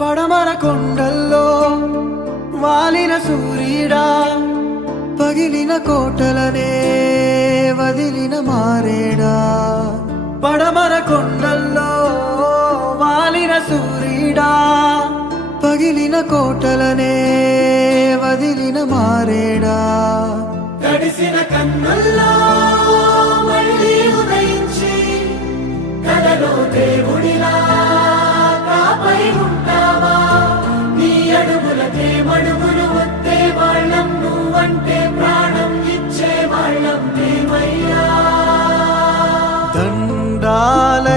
పడమర కొండల్లో వాలిన సూర్యుడా, పగిలిన కోటలనే వదిలిన మారేడా. పడమర కొండల్లో వాలిన సూర్యుడా, పగిలిన కోటలనే వదిలిన మారేడా. తడిసిన కన్నుల్లో మళ్ళీ ఉదయించి కలలో దేవుడిలా కాపై ఉంటావా. నీ అడుగులకే మడుగులు వస్తే వాళ్ళం, నువ్వంటే ప్రాణం ఇచ్చే వాళ్ళం మేమయ్యా. దండాలయ్యా